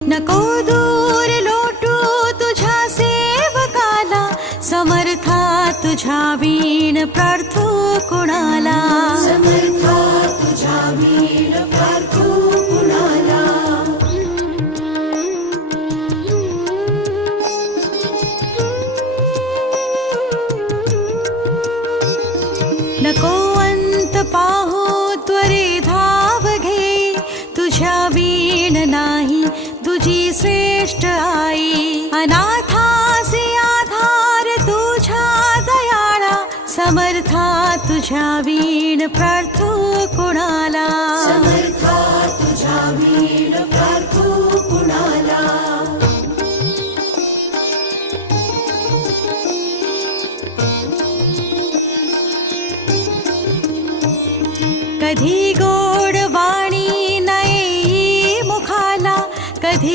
नको दूर लोटू तुझ्या सेवकाला, समर्था तुझ्या वीण प्रार्थू कुणाला, समर्था तुझ्या वीण प्रार्थू कुणाला. नको अंत पाहू त्वरे धाव घे, तुझ्या वीण नाही तुझी श्रेष्ठ आई. अनाथासी आधार तुझ्या दयाळा, समर्था तुझ्या वीण प्रार्थू कुणाला, समर्था तुझ्या वीण